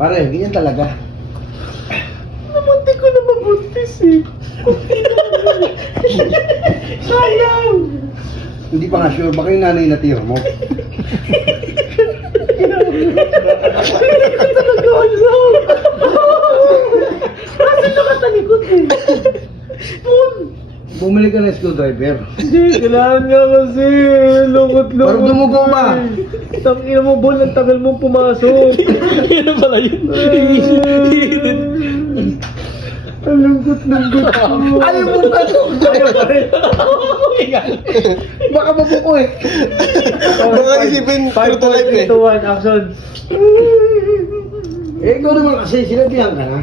Pare, ganyan talaga. Namunti ko na mabuntis eh. Sayang! Hindi pa nga sure, baka yung nanay na tira mo. Talaga alam! Kasi nakatalikod eh. Spoon! Bumili ka ng screwdriver. Hindi, kailangan nga kasi. Lungkot-lungkot. Parang dumugo ba? Tangina mo, Bol. Ang tagal mong pumasok. Yan pala yun. Ang lungkot-lungkot mo. Ayaw mo ba ito? Ayaw pa rin. Baka mabuko eh. Baka isipin, true to life eh. 5, 4, 3, 2, 1, action. Eh, ikaw naman kasi, sinabihan ka na.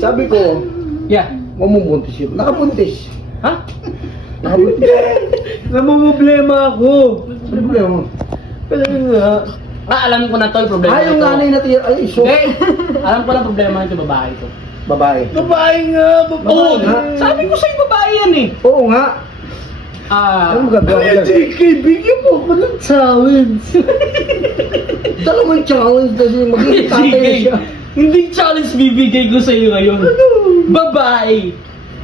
Sabi ko, Yeah. mamubuntis yun. Nakabuntis. Ha? Nakabuntis. Namumblema ako. Ano problema mo? Pero yun nga. Alam ko na to, yung problema Ah, yung nito. nanay na tira. Ay, so. Hindi. Alam ko na problema nito, babae to. Babae. Babae nga, babae. Oo, nga. sabi ko sa'yo babae yan eh. Oo nga. Ano mo gagawa Ay, dyan? JK, bigyan mo ako ng challenge. Dalawang challenge kasi magiging tatay na siya. Hindi challenge bibigay ko sa'yo ngayon. Babae.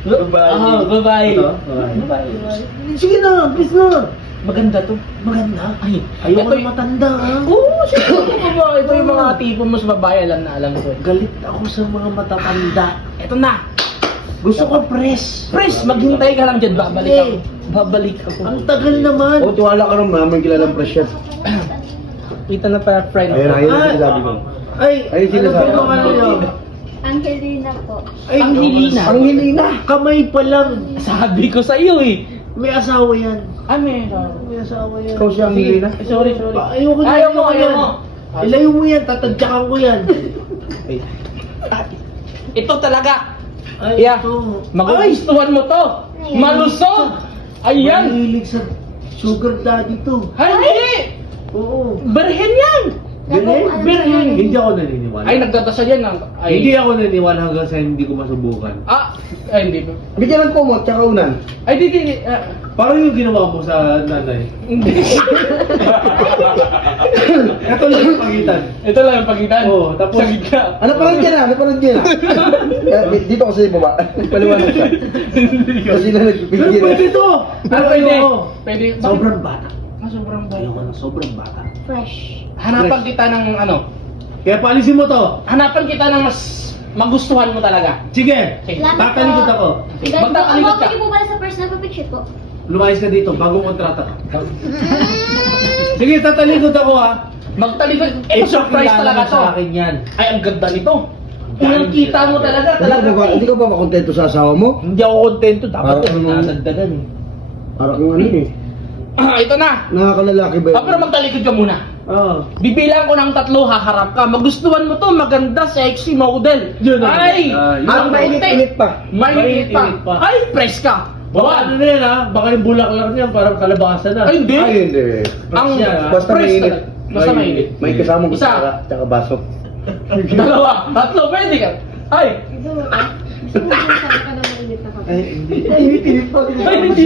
Babae. Ah, babae. Ito? Babae. Babae. Sige na, please na. Maganda to. Maganda. Ay, Ayoko ito na matanda ha. Oo, siguro babae. Ito yung mga tipo mo sa babae, alam na alam ko. Galit ako sa mga matatanda. Ito na. Gusto ko press. Pres, maghintay ka lang dyan. Babalik ako. Babalik ako. Ang tagal naman. O, tiwala ka naman, may kilalang pressure. Kita na pa friend. Ayun, ayun ang sinasabi mo. Ay, Ay, sinasabi ano mo. ba ano yun? Angelina po. Ay, Angelina. Ang hilina. kamay pa lang. Sabi ko sa'yo eh. May asawa yan. May May asawa yan. Ikaw siya ang hilina. Sorry. Ayoko na. Ayaw mo, ayaw mo. Ilayo mo yan, tatadyakan ko yan. Ito talaga. Ay, Yeah. ito. Magugustuhan mo to. Ayan. Malusog. Ayan. Mahilig sa sugar daddy to. Hindi. Oo. Berhen yan. Berhen? Hindi ako naniniwala. Ay, nagdadasal yan. Ay, Hindi ako naniniwala hanggang sa hindi ko masubukan. Ay, hindi. Bigyan ng kumot, tsaka unan. Ay, di. Parang yung ginawa mo sa nanay. Hindi. Ito lang yung pagitan. Ito lang yung pagitan. Oo, tapos- Sa gitna. Ano pa rin dyan ah? Ano pa rin dyan ah? Dito kasi baba. Paliwanag siya. Kasi na Pero nagpipigil. pwede to! Pero Pwede. ayoko. Pwede. Sobrang bata. Sobrang Ayoko na sobrang bata. Fresh. Hanapan kita ng ano. Kaya paalisin mo to. Hanapan kita ng mas magustuhan mo talaga. Sige, Sige. tatalikod ako. Sige, magtatalikod ka. Bumabalik po pala sa personal picture po. Lumayas ka dito, bagong kontrata. Sige, tatalikod ako ha. Magtalikod. Ito surprise kilala talaga mo to. sa akin yan. Ay, ang ganda nito. Unang kita mo talaga. Hindi ka ba makontento sa asawa mo? Hindi ako kontento, dapat Parang yung ano- nasagdagan eh. Parang kung ano eh. Ito na. Nakakalalaki ba yun? Pero magtalikod ka muna. Oo. Bibilang ko ng 3, haharap ka. Magustuhan mo to, maganda, sexy model. Yun na. Ay! At mainit-init pa. Mainit Mainit pa. pa. Ay, fresh ka. Baka ano na yan ha, baka yung bulaklak niyan parang kalabasa na. Ay, hindi. Ay, hindi. Ang Fresh yan, ha? Basta fresh mainit. talaga. Basta mainit. May kasamang Isa. kutsara, tsaka baso. 2, 3, pwede ka. Ay! Gusto mo sabi ka na mainit na Ay, kapag. hindi. Init-init pa. Ay, hindi.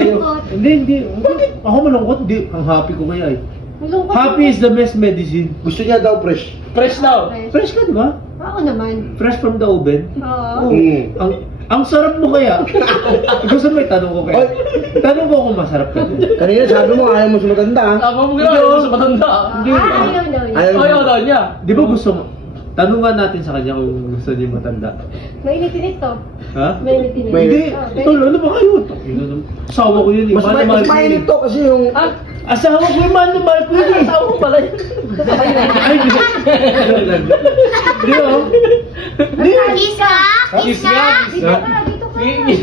Hindi. Ako malungkot, hindi. Ang happy ko kaya eh. Happy is the best medicine. Gusto niya daw fresh. Fresh daw. Fresh ka, di ba? Ako naman. Fresh from the oven. Oo. Ang sarap mo kaya. Gusto mo may tanong ko kaya. Tanong ko kung masarap ka. Kanina sabi mo, ayaw mo sa matanda ah. Tama mo gano'n, sa matanda. Hindi. Ayaw daw niya. Ayaw. Ayaw daw niya. Di ba gusto mo? Tanungan natin sa kanya kung gusto niya matanda. Mainit-init to. Ha? Mainit-init. Hindi. Oh, Ito, ano ba kayo? Asawa ko yun. Mas mainit to kasi yung... Ah, Asawa ko yung mahal na mahal ko yun. asawa mo pala yun. Ay, di ba? Di ba? Kiss ka? Kiss nga. Dito ka, dito ka.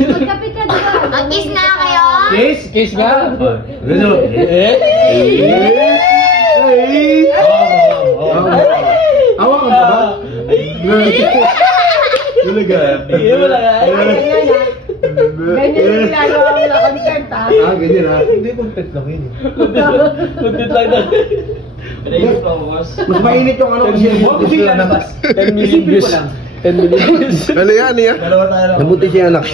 Magkapit ka, di ba? Mag-kiss na kayo? Kiss? Kiss nga. Ano? Awa ka ba? Talaga. Iya mo lang ah. Ganyan ah. Ganyan yung ginagawa mo na concert ah. Ah, ganyan ah. Hindi content lang yun. Kuntit lang na. Mas mainit yung ano kasi yung buntis Bigla yung na anak. 10 million views. 10 million views. Ano yan, yan? Nabuti siya yung anak.